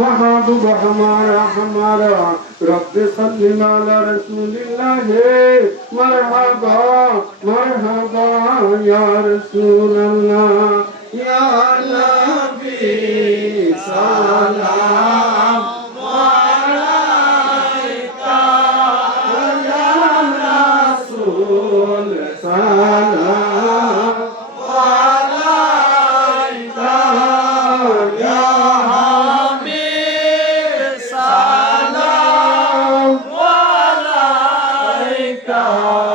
محبوب ہمارا ہمارا رب صلی علی رسول اللہ مرحبا مرحبا یا رسول اللہ یا نبی سلام Abraão.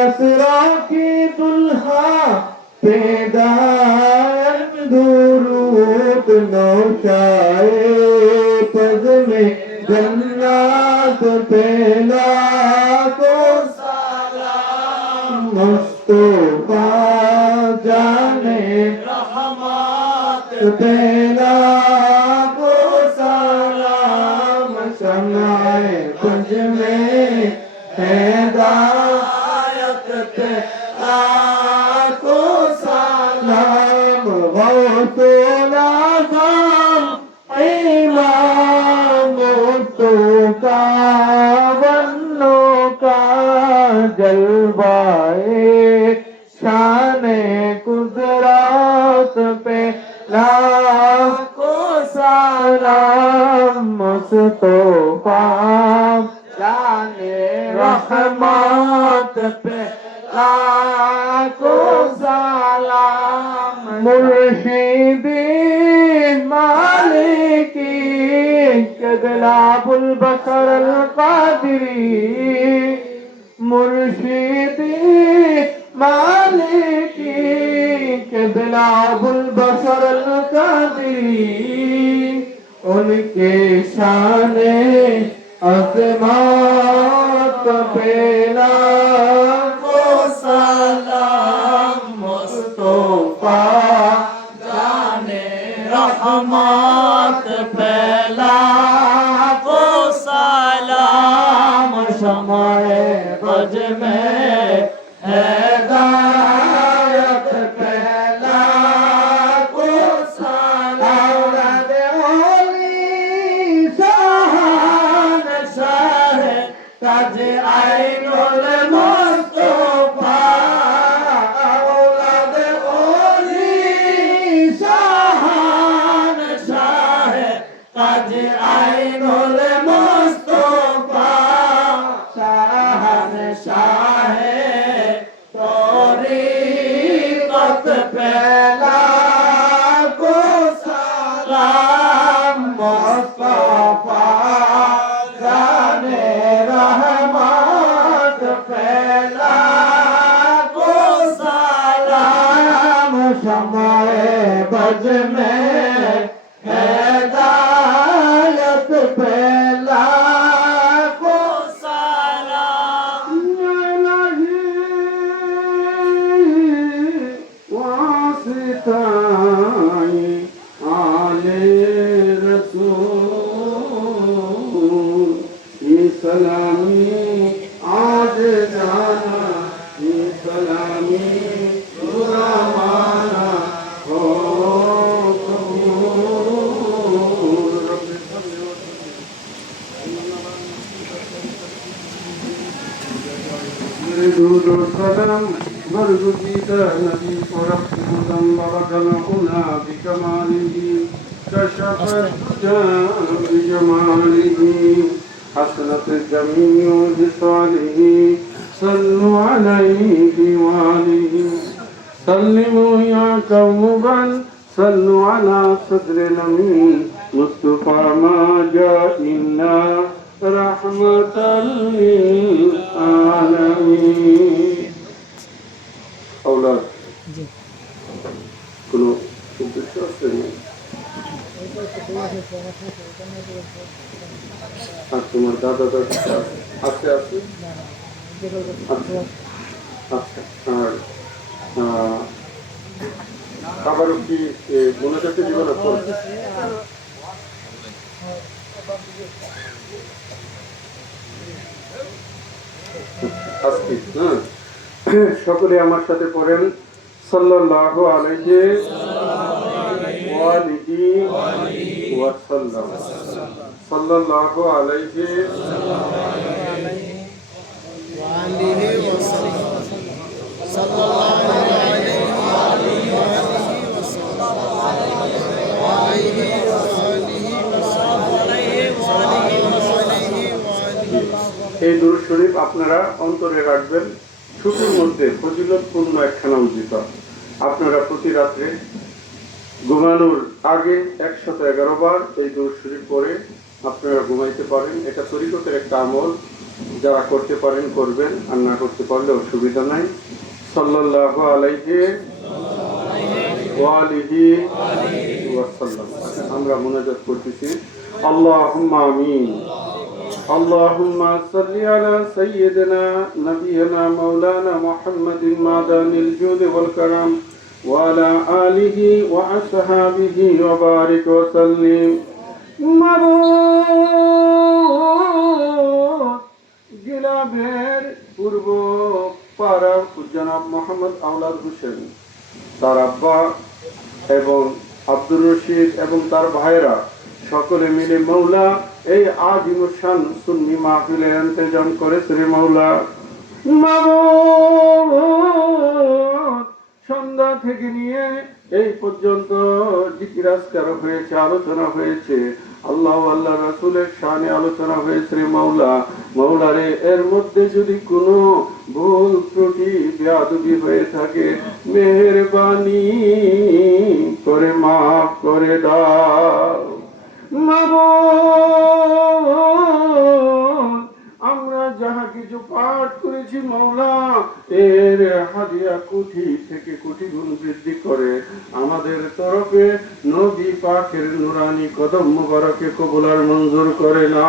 असरा की दुल्हा पैदायन दुरूद नौशाए पद में जन्नत पेला को जाने रहमत সালাম মুস্তফা জানে রহমত পে। লাখো সালাম মুর্শিদি মালিকি কদলাবুল বকর আল কাদরি মুর্শিদি মালিকি কদলাবুল বকর আল কাদরি उनके शाने अजमात पेला को सलाम मुस्तफा जाने रहमत फैला को सलाम शमाए बज में আজ আইন হলে बज में ذكرا وارزقيك نبيك رب هدى ورزقنا بكماله. كشف الدجى بجماله. حسنت الجميع بصاله صلوا عليه بواله سلموا يا كوبا صلوا على صدر الأمين. مصطفى ما جاء إلا رحمة للعالمين. পাওনার কোনো উদ্দেশ্য আছে আর তোমার দাদা দাদা আছে? আছে আচ্ছা, আচ্ছা। আর আবারও কি মনোজাতে জীবন আছে আজকে হ্যাঁ? সকলে আমার সাথে পড়েন। সাল্লাল্লাহু আলাইহি ওয়ালিহি ওয়াসাল্লাম। সাল্লাল্লাহু আলাইহি এই দূর শরীফ আপনারা অন্তরে রাখবেন। ছুটির মধ্যে ফজিলতপূর্ণ একখানা উচিত আপনারা প্রতি রাত্রে ঘুমানোর আগে একশত এগারো বার এই দূর শরীফ পরে আপনারা ঘুমাইতে পারেন। এটা তরিকতের একটা আমল। যারা করতে পারেন, করবেন। আর না করতে পারলে অসুবিধা নাই। সাল্লাল্লাহু আলাইহি আমরা মোনাজাত করতেছি। আল্লাহুম্মা আমিন। اللهم صل على سيدنا نبينا مولانا محمد معدن الجود والكرم وعلى آله وأصحابه وبارك وسلم মাবুদ গিলাবের পূর্ব পাড়া জনাব মোহাম্মদ আওলাদ হোসেন তার আব্বা এবং আব্দুর রশিদ এবং তার ভাইরা সকলে মিলে মৌলা এই আজিমুসান সুন্নি মাহফিলে ইন্তজাম করেছে রে মৌলা সন্ধ্যা থেকে নিয়ে এই পর্যন্ত জিকিরাজকার হয়েছে, আলোচনা হয়েছে। আল্লাহ আল্লাহ রাসুলের শানে আলোচনা হয়েছে রে মৌলা মৌলারে এর মধ্যে যদি কোনো ভুল ত্রুটি, বেয়াদবি হয়ে থাকে, মেহরবানি করে মাফ করে দাও। আমরা যাহা কিছু পাঠ করেছি মৌলা এর হাদিয়া কোটি থেকে কোটি গুণ বৃদ্ধি করে আমাদের তরফে নবী পাকের নুরানি কদম মুবারকে কবুলার মঞ্জুর করে না।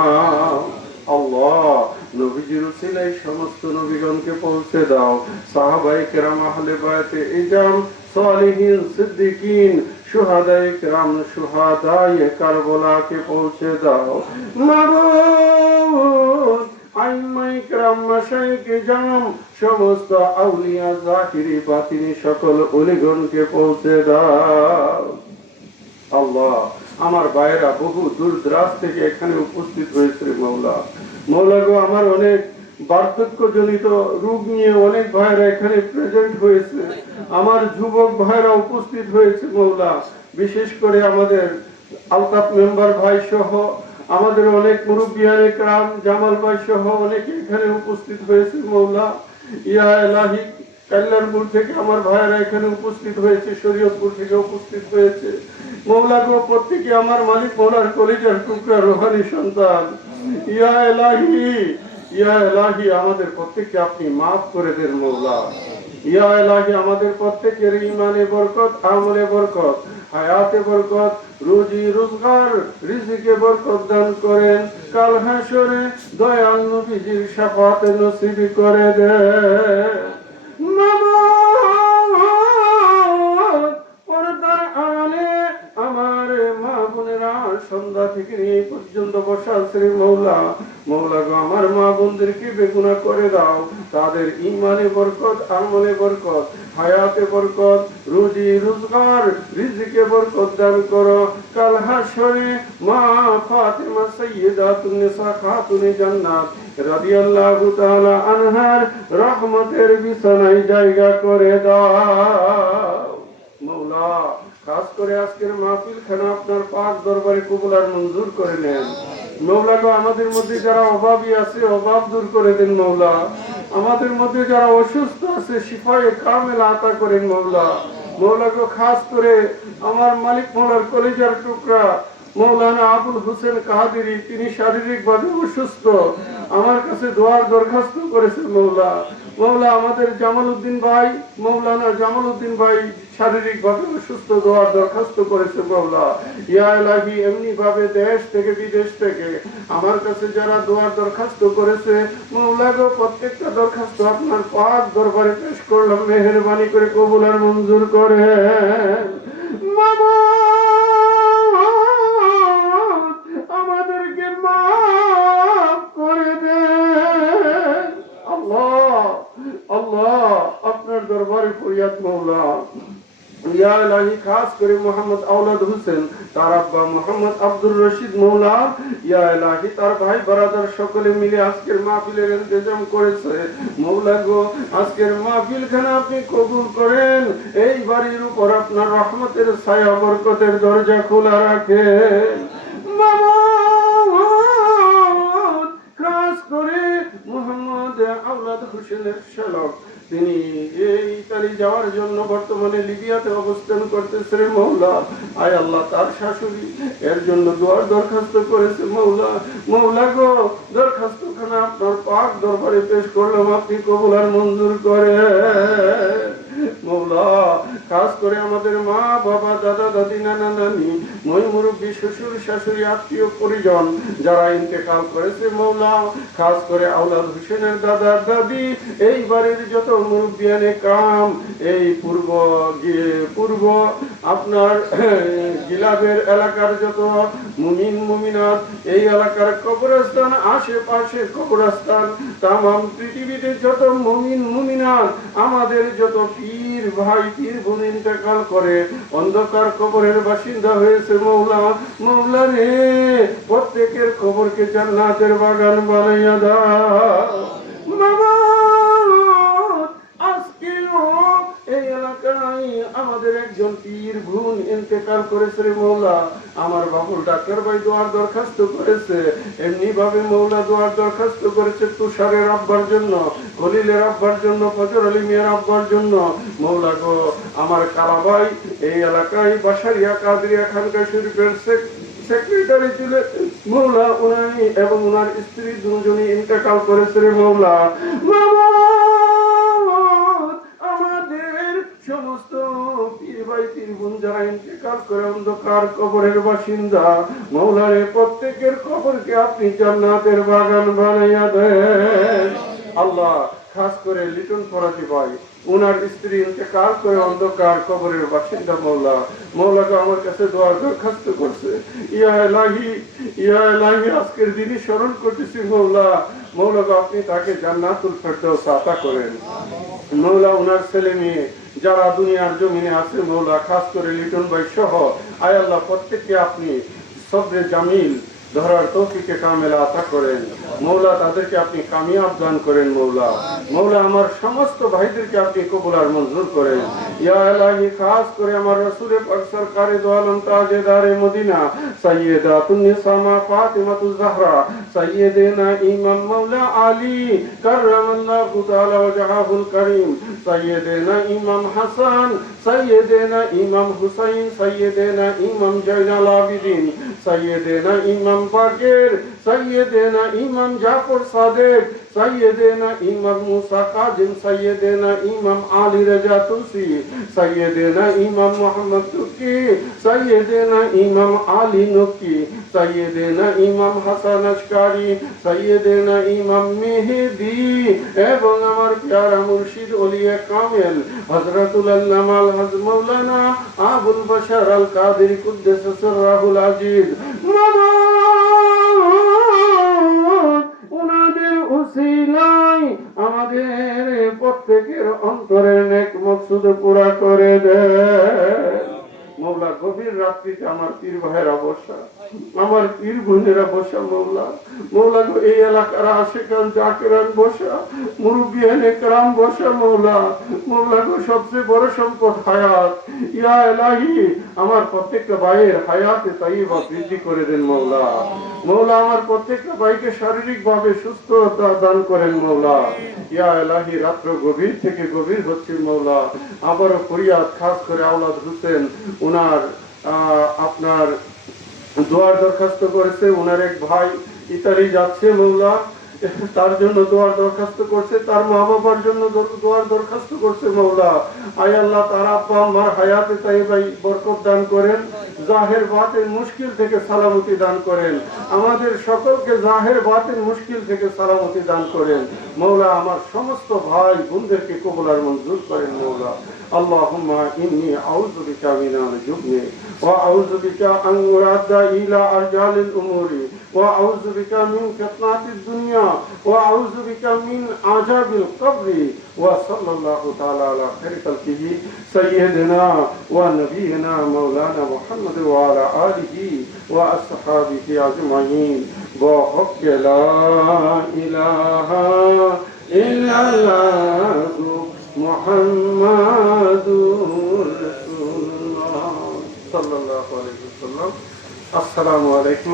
আল্লাহ, নবীজির উসিলাই সমস্ত নবীগণকে পৌঁছে দাও। সাহাবাই কেরাম আহলে বায়াতে ইজাম সালিহিন সিদ্দিকিন কেরাম শুহাদাই কারবলাকে পৌঁছে দাও। আইমাই জাম, সমস্ত আউলিয়া জাহিরি, বাতিনি সকল পৌঁছে দাও। আল্লাহ, আমার ভাইয়েরা বহু দূর দরাজ থেকে এখানে উপস্থিত হয়েছে মৌলা মৌলা গো, আমার অনেক বার্ধক্যজনিত রোগ নিয়ে অনেক ভাইরা এখানে প্রেজেন্ট হয়েছে। আমার যুবক ভাইয়েরা উপস্থিত হয়েছে মৌলা, বিশেষ করে আমাদের আলতাফ মেম্বার ভাই সহ, আমাদের অনেক মুরব্বিয়ানে কাম জামাল ভাই সহ অনেকে এখানে উপস্থিত হয়েছে মৌলা। ইয়া এলাহি কল্যাণপুর থেকে আমার ভাইয়েরা এখানে উপস্থিত হয়েছে, শরীয়তপুর থেকে উপস্থিত হয়েছে। মৌলা গো, প্রত্যেকে আমার মালিক মৌলার কলিজার টুকরা রোহানি সন্তান। ইয়া এলাহি ইয়া এলাহি আমাদের প্রত্যেককে আপনি মাফ করে দেন মোল্লা ইয়া এলাহি আমাদের প্রত্যেকের ইমানে বরকত, আমলে বরকত, হায়াতে বরকত, রুজি রোজগার, রিজিকে বরকত দান করেন। কাল হাসরে দয়াল নবীজির শাফাতে নসিব করে দে সন্ধ্যা থেকে এই পর্যন্ত বসা শ্রী মৌলা। মৌলা গো, আমার মা বোনদেরকে বেগুনা করে দাও। তাদের ইমানে বরকত, আমলে বরকত, হায়াতে বরকত, রুজি রোজগার, রিজিকে বরকত দান করো। কাল হাসরে মা ফাতিমা সাইয়্যিদাতুন নিসা খাতুনে জান্নাত। রাদিয়াল্লাহু তাআলা আনহার রহমতের বিছানায় জায়গা করে দাও। মৌলা খাস করে আজকের মাহফিল খানা আপনার পাক দরবারে কবুলার মঞ্জুর করে নেন। মৌলা গো আমাদের মধ্যে যারা অভাবী আছে, অভাব দূর করে দেন মৌলা। আমাদের মধ্যে যারা অসুস্থ আছে, শিফায়ে কামেল আতা করেন মৌলা। মৌলা গো খাস করে আমার মালিক মৌলার কলেজার টুকরা মৌলানা আবুল হোসেন কাহাদিরি, তিনি শারীরিকভাবে অসুস্থ। আমার কাছে দোয়ার দরখাস্ত করেছেন মৌলা। মৌলা আমাদের জামাল উদ্দিন ভাই মৌলানা জামাল উদ্দিন ভাই শারীরিক ভাবে অসুস্থ দোয়ার দরখাস্ত করেছে মৌলা ইয়া এলাহি এমনি ভাবে দেশ থেকে বিদেশ থেকে আমার কাছে যারা দোয়ার দরখাস্ত করেছে মৌলা গো, প্রত্যেকটা দরখাস্ত আপনার পাক দরবারে পেশ করলাম, মেহরবানি করে কবুল আর মঞ্জুর করে আমাদেরকে ইয়া খাস করে মোহাম্মদ আওলাদ হোসেন, তার আব্বা মোহাম্মদ আব্দুর রশিদ মৌলা তার ভাই, বারাদার সকলে মিলে আজকের মাহফিলের ইন্তজাম করেছে। মৌলা গো, আজকের আপনি কবুল করেন, এই বাড়ির উপর আপনার রহমতের ছায়া, বরকতের দরজা খোলা রাখেন। খাস করে মোহাম্মদ আওলাদ হোসেনের শ্যালক তিনি এই ইতালি যাওয়ার জন্য বর্তমানে লিবিয়াতে অবস্থান করতেছে মৌলা। আয় আল্লাহ, তার শাশুড়ি। এর জন্য দোয়ার দরখাস্ত করেছে মৌলা। মৌলা গো দরখাস্ত খানা আপনার পাক দরবারে পেশ করলাম, আপনি কবুলার মঞ্জুর করে মৌলা খাস করে আমাদের মা, বাবা, দাদা, দাদি, নানা, নানি মই মুরব্বী, শ্বশুর, শাশুড়ি, আত্মীয়, পরিজন যারা ইন্তেকাল করেছে মৌলা, খাস করে আউলাদ হোসেনের দাদা, দাদি, এই বাড়ির যত মুরব্বিয়ানে কাম, এই পূর্ব পূর্ব আপনার গিলাবের এলাকার যত মুমিন, মুমিনাত, এই এলাকার কবরস্থান, আশেপাশে কবরস্থান, তামাম পৃথিবীতে যত মুমিন, মুমিনাত, আমাদের যত পীর ভাই পীর বোন ইন্তেকাল করে। অন্ধকার কবরের বাসিন্দা হয়েছে মৌলা। মৌলা রে, প্রত্যেকের কবরকে জান্নাতের বাগান বানাইয়া দাও। বাবা আজকে আমাদের একজন পীর ভুন ইন্তেকাল করেছে রে মৌলা। আমার বাবুল ডাক্তার ভাই দোয়ার দরখাস্ত করেছে। এমনি ভাবে মৌলা দোয়ার দরখাস্ত করেছে তুষারের আব্বার জন্য, খলিলের আব্বার জন্য, ফজর আলী মিয়ার আব্বার জন্য। মৌলা গো, আমার কালাবাই এই এলাকায় বাসারিয়া কাদরিয়া খানকা শরীফের সেক্রেটারি ছিলেন মৌলা উনাই এবং ওনার স্ত্রী দুজনই ইন্তেকাল করেছে রে মৌলা। আমাদের সমস্ত পীর ভাই, পীর যারা ইন্তেকাল করে অন্ধকার কবরের বাসিন্দা মৌলারে প্রত্যেকের কবরকে আপনি জান্নাতের বাগান বানাইয়া দেন। আল্লাহ, খাস করে লিটন ফরাজি ভাই ওনার স্ত্রী ইন্তেকাল করে অন্ধকার কবরের বাসিন্দা মৌলা মৌলাকে আমার কাছে দোয়ার দরখাস্ত করছে। ইয়া এলাহি ইয়া এলাহি আজকের দিনই স্মরণ করতেছি মৌলা মৌলাকে আপনি তাকে জান্নাতুল ফেরদৌস আতা করেন। মৌলা ওনার ছেলে মেয়ে যারা দুনিয়ার জমিনে আছে, মৌলা, খাস করে লিটন ভাই সহ, আয় আল্লাহ, প্রত্যেককে আপনি সবরে জামিল। ধরার তৌফিকে কামেলা আতা করেন। মৌলা, তাদেরকে আপনি কামিয়াব দান করেন মৌলা। মৌলা, আমার সমস্ত ভাইদেরকে আপনি কবুলার মঞ্জুর করেন। ইয়া এলাহি খাস করে আমার রসুলে পাক সরকারে দো আলম তাজেদারে মদিনা। সাইয়্যিদা তুন্নিসা মা ফাতিমাতু জাহরা। সাইয়্যিদিনা ইমাম মাওলা আলী কাররামাল্লাহু তাআলা ওয়াজহাহুল কারীম। সাইয়্যিদিনা ইমাম হাসান। সাইয়্যিদিনা ইমাম হুসাইন। সাইয়্যিদিনা ইমাম জয়নাল আবিদিন। সাইয়্যিদিনা ইমাম বাকের সৈয়দেনা ইমাম জাফর সাদেক সৈয়দেনা ইমাম মুসা কাজিম সৈয়দেনা ইমাম আলী রাজা তুসি সৈয়দেনা ইমাম মোহাম্মদ তুকি সৈয়দেনা ইমাম আলী নকি সৈয়দেনা ইমাম হাসান আসকারি সৈয়দেনা ইমাম মেহেদি এবং আমার প্যারা মুর্শিদ ওলিয়া কামেল হজরতুল আল্লামাল হজ মৌলানা আবুল বশার আল কাদের কুদ্দেস সররাহুল আজিজ। মামা! ওনাদের উসিলাই আমাদের প্রত্যেকের অন্তরের নেক মকসুদ পুরা করে দেয়। মৌলা গভীর রাত্রিতে আমার পীর ভাইয়েরা বসা আমার পীর বোনেরা বসা মৌলা। মৌলা এই এলাকার আশেকান জাকেরান বসা মুরব্বিয়ান একরাম বসা মৌলা। মৌলা গো, সবচেয়ে বড় সম্পদ হায়াত। ইয়া এলাহি, আমার প্রত্যেকটা ভাইয়ের হায়াতে তাইবা বৃদ্ধি করে দেন মৌলা। মৌলা, আমার প্রত্যেকটা ভাইকে শারীরিক ভাবে সুস্থতা দান করেন মৌলা। ইয়া এলাহি, রাত্র গভীর থেকে গভীর হচ্ছে মৌলা। আবারও ফরিয়াদ খাস করে আওলাদ হোসেন ওনার আপনার দোয়ার দরখাস্ত করেছে। ওনার এক ভাই ইতালি যাচ্ছে মৌলা তার জন্য দোয়ার দরখাস্ত করছে তার মা বাবার জন্য দর- দোয়ার দরখাস্ত করছে মৌলা আয় আল্লাহ তার আব্বা আমার হায়াতে তাই ভাই বরকত দান করেন জাহের বাতের মুশকিল থেকে সালামতি দান করেন আমাদের সকলকে জাহের বাতের মুশকিল থেকে সালামতি দান করেন মৌলা আমার সমস্ত ভাই বোনদেরকে কবুলার মঞ্জুর করেন মৌলা اللهم إني أعوذ بك من الجبن وأعوذ بك أن أرد إلى أرجال الأمور وأعوذ بك من فتنة الدنيا وأعوذ بك من عذاب القبر. وصلى الله تعالى على خير خلقه سيدنا ونبينا مولانا محمد وعلى آله وأصحابه أجمعين. وحق لا إله إلا الله محمد رسول الله. صلى الله عليه وسلم. السلام عليكم.